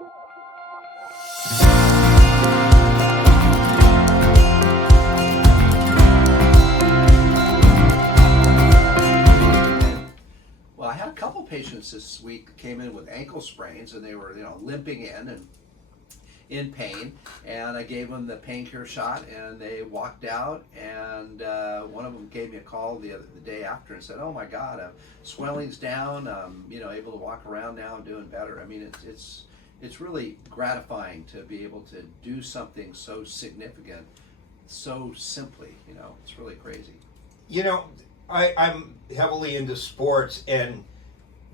Well, I had a couple patients this week that came in with ankle sprains, and they were, limping in and in pain, and I gave them the Paincur shot, and they walked out, and one of them gave me a call the day after and said, "Oh my God, swelling's down. I'm able to walk around now. I'm doing better." I mean, it's really gratifying to be able to do something so significant so simply. It's really crazy. I'm heavily into sports, and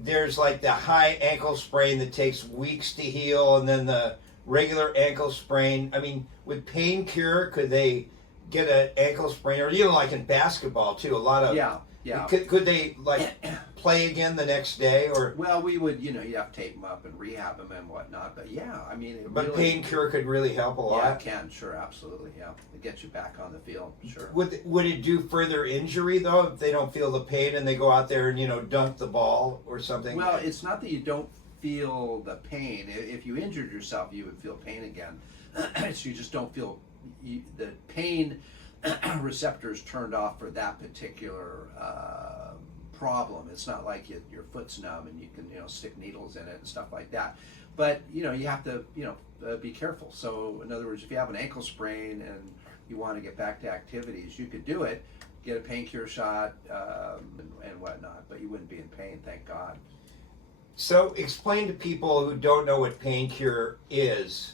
there's like the high ankle sprain that takes weeks to heal, and then the regular ankle sprain. I mean, with Paincur, could they get an ankle sprain, or like in basketball too? A lot of yeah. Could they like play again the next day, or? Well, we would, you have to tape them up and rehab them and whatnot. But yeah, I mean, But really, Paincur could really help a lot. Yeah, it can, sure, absolutely, yeah. It gets you back on the field, sure. Would it do further injury though if they don't feel the pain and they go out there and dunk the ball or something? Well, it's not that you don't feel the pain. If you injured yourself, you would feel pain again. So you just don't feel the pain receptors turned off for that particular problem. It's not like your foot's numb and you can stick needles in it and stuff like that. But you have to be careful. So in other words, if you have an ankle sprain and you want to get back to activities, you could do it, get a Paincur shot and whatnot, but you wouldn't be in pain, thank God. So explain to people who don't know what Paincur is.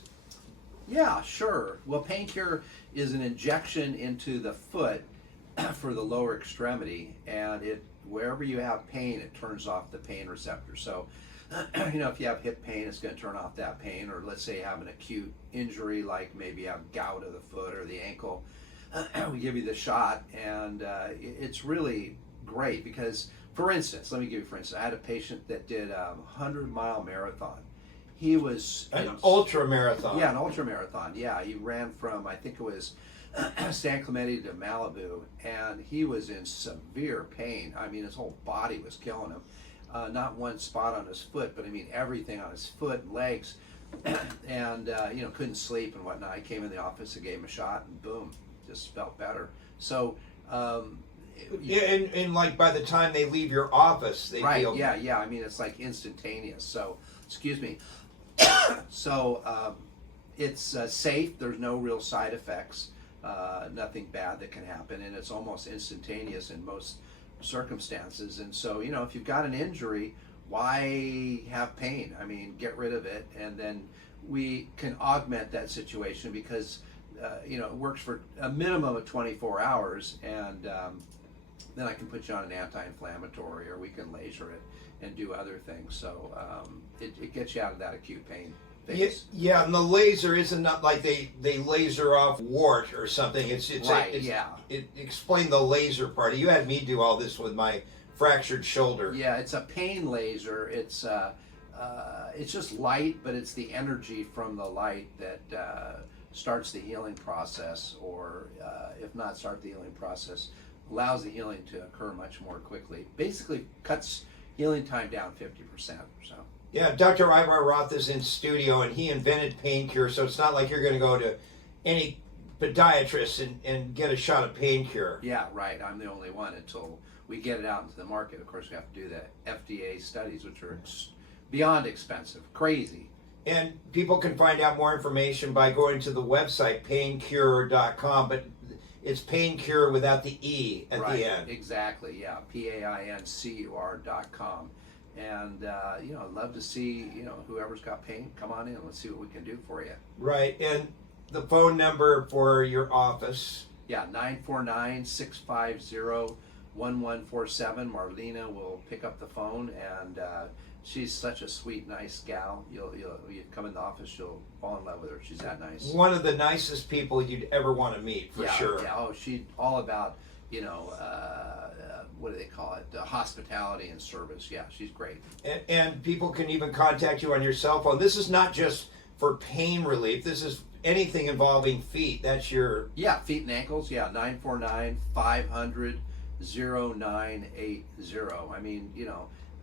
Yeah, sure. Well, Paincur is an injection into the foot for the lower extremity, and wherever you have pain, it turns off the pain receptor. So, if you have hip pain, it's going to turn off that pain. Or let's say you have an acute injury, like maybe you have gout of the foot or the ankle, we give you the shot, and it's really great because, for instance, let me give you for instance, I had a patient that did a 100-mile marathon. He was an ultra marathon. Yeah, an ultra marathon. Yeah, he ran from, I think it was San Clemente to Malibu, and he was in severe pain. I mean, his whole body was killing him. Not one spot on his foot, but I mean everything on his foot and legs, and couldn't sleep and whatnot. I came in the office and gave him a shot, and boom, just felt better. So. And like by the time they leave your office, they right, feel yeah. I mean, it's like instantaneous. So, excuse me. So it's safe. There's no real side effects. Nothing bad that can happen, and it's almost instantaneous in most circumstances. And so, if you've got an injury, why have pain? I mean, get rid of it, and then we can augment that situation because it works for a minimum of 24 hours, and then I can put you on an anti-inflammatory, or we can laser it and do other things. So it gets you out of that acute pain phase. Yeah, and the laser isn't not like they laser off wart or something. It's right, yeah. Explain the laser part. You had me do all this with my fractured shoulder. Yeah, it's a pain laser. It's just light, but it's the energy from the light that starts the healing process, or if not start the healing process, allows the healing to occur much more quickly. Basically cuts healing time down 50%. So. Yeah, Dr. Ivar Roth is in studio, and he invented Paincur, so it's not like you're going to go to any podiatrist and get a shot of Paincur. Yeah, right. I'm the only one until we get it out into the market. Of course, we have to do the FDA studies, which are beyond expensive, crazy. And people can find out more information by going to the website, paincur.com, but it's Paincur without the E at the end. Exactly, yeah, PAINCUR.com. And, I'd love to see, whoever's got pain, come on in. Let's see what we can do for you. Right, and the phone number for your office. Yeah, 949-650-1147. Marlena will pick up the phone, and she's such a sweet, nice gal. You come in the office, you'll fall in love with her. She's that nice. One of the nicest people you'd ever want to meet, for sure. Yeah, oh, she's all about, what do they call it? Hospitality and service. Yeah, she's great. And people can even contact you on your cell phone. This is not just for pain relief. This is anything involving feet. That's your... Yeah, feet and ankles. Yeah, 949-500-0980. I mean,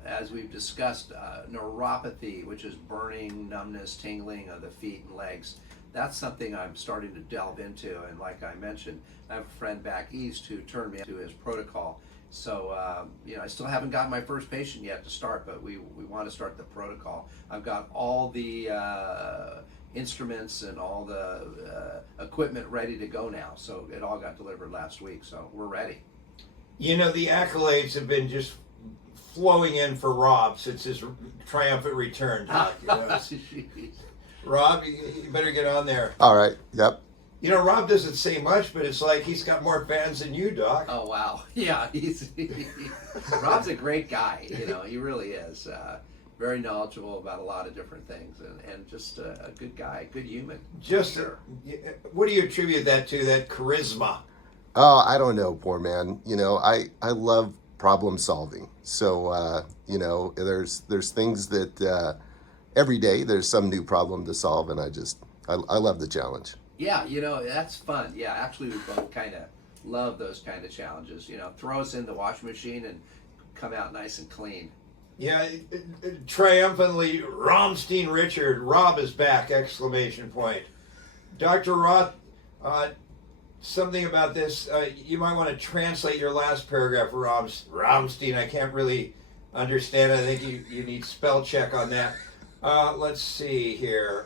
as we've discussed, neuropathy, which is burning, numbness, tingling of the feet and legs. That's something I'm starting to delve into, and like I mentioned, I have a friend back east who turned me into his protocol. So, I still haven't got my first patient yet to start, but we want to start the protocol. I've got all the instruments and all the equipment ready to go now. So it all got delivered last week, so we're ready. The accolades have been just flowing in for Rob since his triumphant return, Doc. Rob, you better get on there. All right. Yep. Rob doesn't say much, but it's like he's got more fans than you, Doc. Oh, wow. Yeah, Rob's a great guy. He really is. Very knowledgeable about a lot of different things, and just a good guy, good human. Sure. What do you attribute that to, that charisma? Oh, I don't know, poor man. I love problem solving. So, there's things that every day there's some new problem to solve, and I love the challenge. Yeah, that's fun. Yeah, actually, we both kind of love those kind of challenges. Throw us in the washing machine and come out nice and clean. Yeah, triumphantly, Romstein Richard, Rob is back, exclamation point. Dr. Roth, something about this, you might want to translate your last paragraph, Romstein. I can't really understand it. I think you need spell check on that. Let's see here.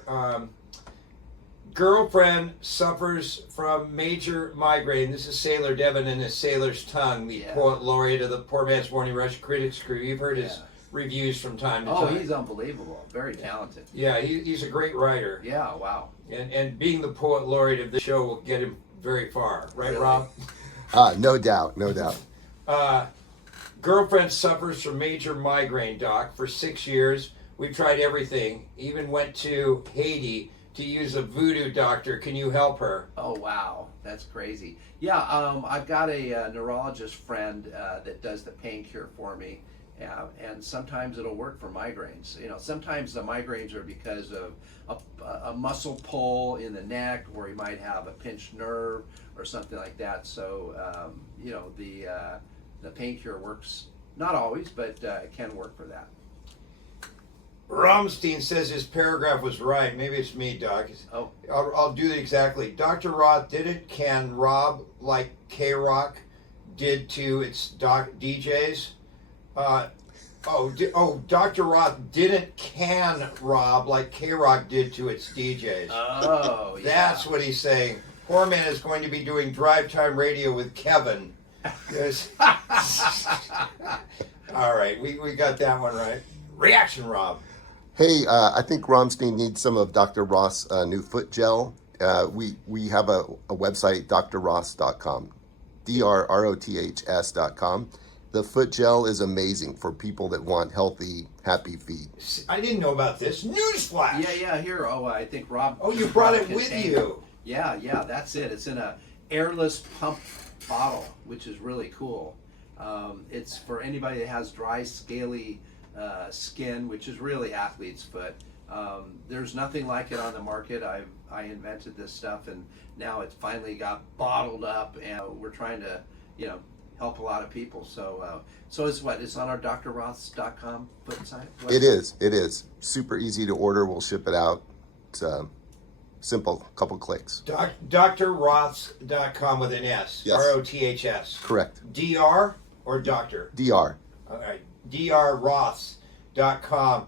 Girlfriend suffers from major migraine. This is Sailor Devon in his Sailor's Tongue, the poet laureate of the Poor Man's Morning Rush Critics Crew. You've heard his reviews from time to time. Oh, he's unbelievable. Very talented. Yeah, he's a great writer. Yeah, wow. And being the poet laureate of the show will get him very far. Right, really? Rob? No doubt. Girlfriend suffers from major migraine, Doc. For 6 years, we've tried everything. Even went to Haiti to use a voodoo doctor. Can you help her? Oh, wow. That's crazy. Yeah, I've got a neurologist friend that does the Paincur for me. And sometimes it'll work for migraines. Sometimes the migraines are because of a muscle pull in the neck, or you might have a pinched nerve or something like that. So, the Paincur works, not always, but it can work for that. Romstein says his paragraph was right. Maybe it's me, Doc. Oh. I'll do it exactly. Dr. Roth can Rob like K-Rock did to its DJs. Dr. Roth didn't can Rob like K-Rock did to its DJs. Oh, yeah. That's what he's saying. Poorman is going to be doing drive time radio with Kevin. All right, we got that one right. Reaction, Rob. Hey, I think Romstein needs some of Dr. Roth's new foot gel. We have a website, drroths.com, drroths.com. The foot gel is amazing for people that want healthy, happy feet. I didn't know about this. Newsflash! Yeah, here. Oh, I think Rob... Oh, you brought it with you. Yeah, that's it. It's in a airless pump bottle, which is really cool. It's for anybody that has dry, scaly skin, which is really athlete's foot. There's nothing like it on the market. I invented this stuff, and now it's finally got bottled up, and we're trying to, help a lot of people. So it's on our drroths.com foot site? It is. Super easy to order. We'll ship it out. It's simple, couple clicks. drroths.com with an S. Yes. ROTHS. Correct. DR or doctor? DR. All right. drroths.com.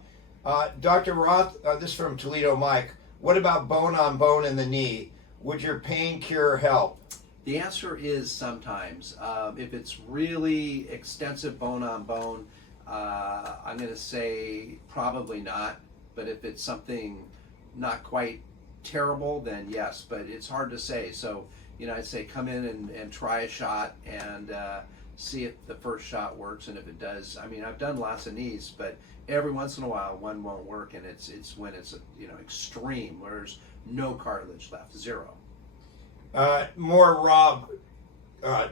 Dr. Roth, this is from Toledo Mike. What about bone on bone in the knee? Would your Paincur help? The answer is sometimes. If it's really extensive bone on bone, I'm going to say probably not. But if it's something not quite terrible, then yes. But it's hard to say. So, I'd say come in and try a shot and see if the first shot works. And if it does, I've done lots of knees, but every once in a while one won't work, and it's when it's extreme, where there's no cartilage left, zero. More Rob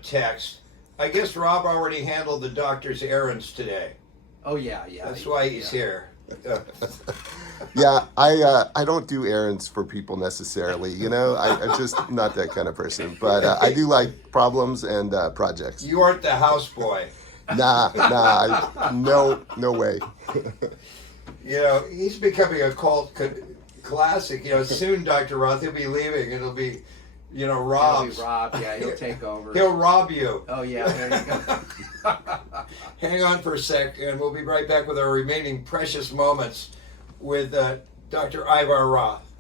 text. I guess Rob already handled the doctor's errands today. Oh yeah. That's why he's here. Yeah, I don't do errands for people necessarily. I'm just not that kind of person. But I do like problems and projects. You aren't the houseboy. No way. You know, he's becoming a classic. You know, soon Dr. Roth, he'll be leaving. It'll be, you know, Rob. He'll be Rob, yeah, he'll take over. He'll rob you. Oh, yeah, there you go. Hang on for a sec, and we'll be right back with our remaining precious moments with Dr. Ivar Roth.